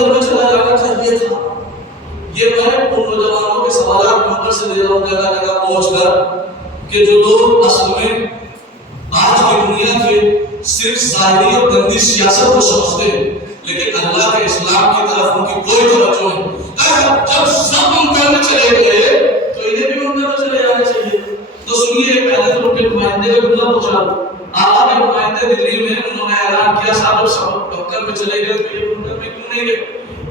بنکر میں چلا جانا چاہیے تھا. یہ میں ان نوجوانوں کے سوالات بنکر سے دے رہا ہوں جگہ جگہ پہنچ کر کہ جو لوگ اصل میں آج کی دنیا کے صرف ظاہری اور گندی سیاست کو سمجھتے ہیں لیکن اللہ کے اسلام کی طرف ان کی کوئی توجہ نہیں. جب سب بنکر میں چلے گئے تو انہیں بھی بنکر میں چلے جانا چاہیے. تو سنیے پہلے تو ان کے نمائندے کو جملہ پہنچا. آقا کے نمائندے دلی میں انہوں نے اعلان کیا صاحب سب بنکر میں چلے گئے تو یہ بنکر میں کیوں نہیں گئے؟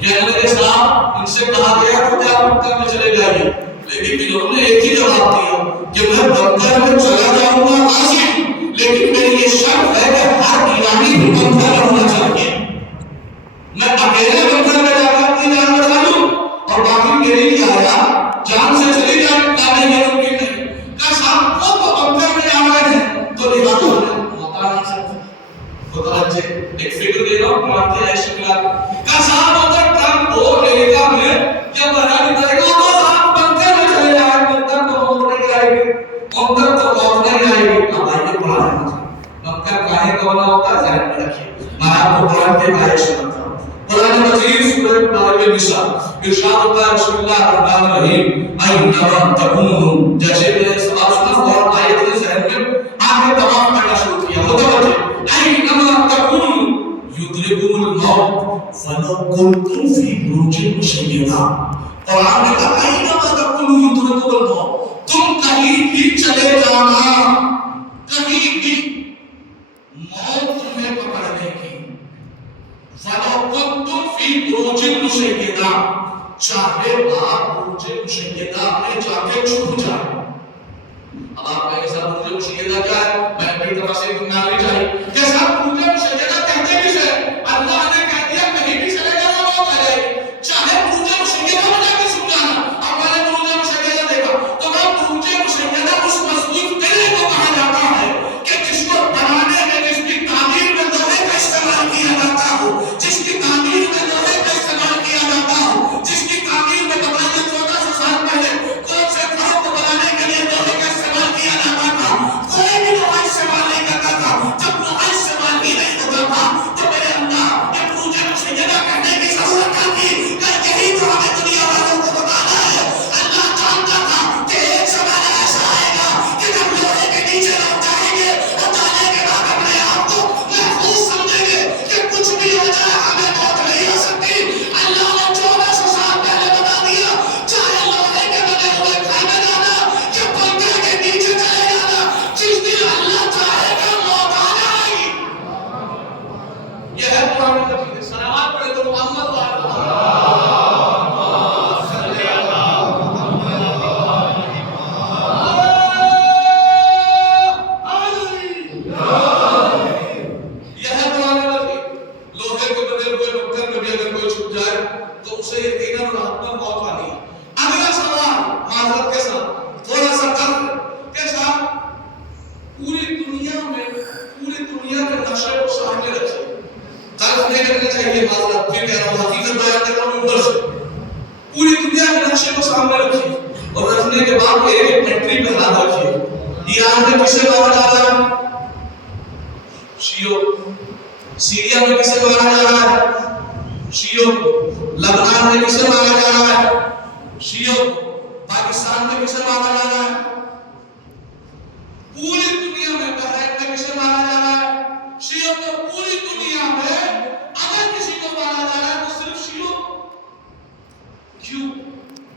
کہنے لگے صاحب ان سے کہا گیا کہ کیا بنکر میں چلے جائیے. لیکن انہوں نے ایک ہی جواب دیا کہ میں بنکر میں چلا جاؤں گا راضی لیکن میری یہ شرط ہے کہ ہر ایرانی بھی بنکر میں ہونا چاہیے. میں اکیلے بنکر میں جا کر اپنی جان بچا لوں اور باقی میرے لیے آیا جان سے چلی جائے تاکہ یہ ممکن نہیں. کہ صاحب وہ تو بنکر میں جا رہے ہیں تو لہٰذا موقع نہیں سکتے. متوجہ ایک فکر دے رہا ہوں قرآن کی آیت شکل کہ صاحب اگر ٹرمپ ہو امریکہ میں جب برانی کرے گا تو صاحب بنکر میں چلے جائے بنکر تو موت نہیں آئے گی بنکر تو موت نہیں آئے گی. اب آئیے قرآن ہے بنکر کاہے کا بنا ہوتا ہے ذہن میں رکھیے. میں آپ کو قرآن کی آیت سناتا ہوں. قرآن مجید سورۃ مائدہ النساء ارشاد ہوتا ہے بسم اللہ الرحمن الرحیم اینما تکونوا. جیسے میں سوال سنا فوراً آیت کے ذہن میں آگے تمام کرنا شروع کیا. متوجہ اینما تکونوا یدرککم الموت ولو کنتم فی بروج مشیدہ. قرآن نے کہا اینما تکونوا یدرککم الموت. تم کہیں بھی چلے جانا کہیں بھی موت تمہیں پکڑ لے گی. وَلَوْ كُنْتُمْ فِي بُرُوجٍ مُشَيَّدَةٍ. چاہے آپ بروج مشیدہ میں جا کے چھپ جائے. اب آپ کہیں صاحب بروج مشیدہ کیا ہے؟ میں اپنی طرف سے اتنا نہیں چاہیے کہ صاحب بروج مشیدہ کہتے کس ہے؟ اللہ نے کہہ دیا کہیں بھی چلے جانا موت آ جائے گی. چاہے بروج مشیدہ میں جا کے چھپ جانا. اب میں نے بروج مشیدہ دیکھا تو میں بروج مشیدہ اس مضبوط قلعے کو کہا جاتا ہے کہ جس کو بنانے میں جس کی تعمیر میں لوہے کا استعمال کیا جاتا ہو جس کی تعمیر میں لوہے کا استعمال کیا جاتا ہو جس کی تعمیر میں بتائیے 1400 سال پہلے کون سے گھروں کو بنانے کے لیے لوہے کا استعمال کیا جاتا تھا. کوئی بھی لوہا استعمال نہیں کرتا تھا. جب لوہا استعمال ہی نہیں ہوتا تھا تو میرے اللہ یہ بروج مشیدہ کہنے کی ضرورت نہ تھی کہ یہی تو ہمیں دنیا والوں کو بتانا ہے. اللہ جانتا تھا کہ ایک زمانہ ایسا آئے گا کہ جب لوہے کے نیچے لوگ جائیں گے اور جانے کے بعد اپنے آپ کو محفوظ سمجھیں گے کہ کچھ بھی ہو جائے ہمیں موت نہیں آ سکتی. اللہ نے 1400 سال پہلے بتا دیا چاہے لوہے کے بنے ہوئے گھر میں جانا یا بنکر کے نیچے چلے جانا جس دن اللہ چاہے گا موت آ جائے گی. یہ ہے قرآن مجید. صلوات پڑھے تو محمد پوری دنیا کے نقشے کو سامنے رکھیے اور رکھنے کے بعد ایک کنٹری پہ ہاتھ رکھیے. ایران میں کسے مارا جا رہا ہے؟ شیعوں. سیریا میں کسے مارا جا رہا ہے؟ شیعوں. لبنان میں کسے مارا جا رہا ہے؟ شیعوں. پاکستان میں کسے مارا جا رہا ہے؟ پوری دنیا میں بحرین میں کسے مارا جا رہا ہے؟ شیعوں کو. پوری دنیا میں اگر کسی کو مارا جا رہا ہے تو صرف شیعوں. کیوں؟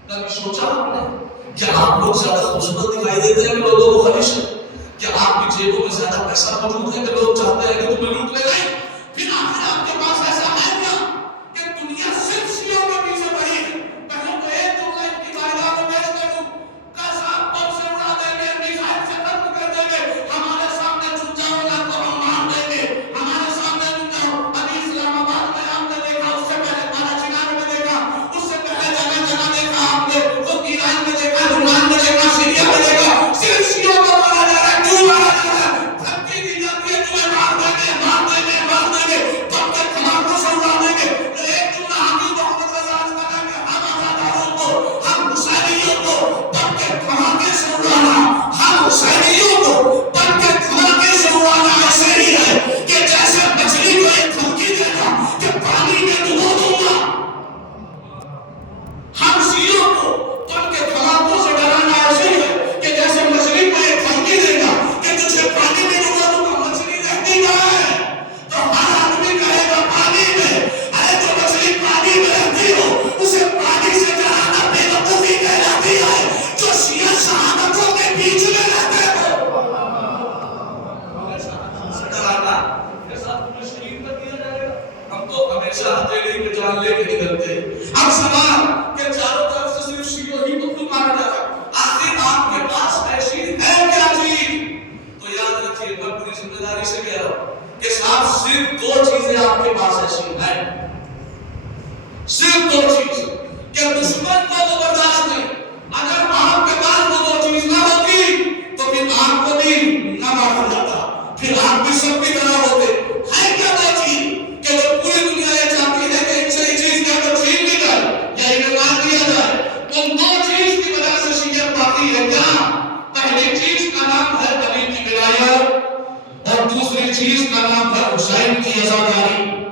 کبھی سوچا آپ نے کیا آپ لوگ زیادہ خوبصورت دکھائی دیتے ہیں کہ لوگوں کو خواہش ہے؟ کیا آپ کی جیبوں میں زیادہ پیسہ موجود ہے کہ لوگ چاہتے ہیں کہ تمہیں لوٹ لے جائیں؟ پھر آخر آپ کے پاس ایسا ہے کیا کہ دنیا صرف شیعوں کے پیچھے پڑی ہے؟ پہلے تو ایک جملہ ان کی بارگاہ میں پیش کروں کہ صاحب بم سے اڑا دیں گے, میزائل سے ختم کر دیں گے, ہمارے سامنے چونچا والا کو ہم مار دیں گے, ہمارے سامنے چونچا. ابھی اسلام آباد میں ہم نے دیکھا, اس سے پہلے مارا چنار میں دیکھا, اس سے پہلے جگہ جگہ دیکھا آپ نے, وہ ایران میں دیکھا, لبنان میں دیکھا, سیریا میں دیکھا. صرف شیعوں کو مارا جا رہا ہے. کیوں مارا جا رہا ہے؟ دھمکی دی جاتی ہے تمہیں مار دیں گے, مار دیں گے, مار دیں گے. تب تک تمام نکلتے ہیں. اب سوال کہ چاروں طرف سے صرف شیعوں ہی کو کیوں مارا جا رہا ہے؟ آخر آپ کے پاس ایسی ہے کیا چیز؟ تو یاد رکھیے میں پوری ذمہ داری سے کہہ رہا ہوں کہ صاحب صرف دو چیزیں آپ کے پاس ایسی ہیں، صرف دو چیز کہ دشمن کو تو برداشت نہیں. اگر آپ کے پاس وہ دو چیز نہ ہوتی تو پھر آپ کو بھی نہ مارا جاتا، پھر آپ بھی سب کی طرح ہوتے. ہے کیا دو چیز کہ جو پوری دنیا یہ چاہتی ہے کہ ان سے یہ چیز کیا تو چھین لی جائے یا انہیں مار دیا جائے؟ ان دو چیز کی وجہ سے شیعت باقی ہے کیا؟ پہلی چیز کا نام ہے علی کی ولایت اور دوسری چیز کا نام ہے حسین کی عزاداری.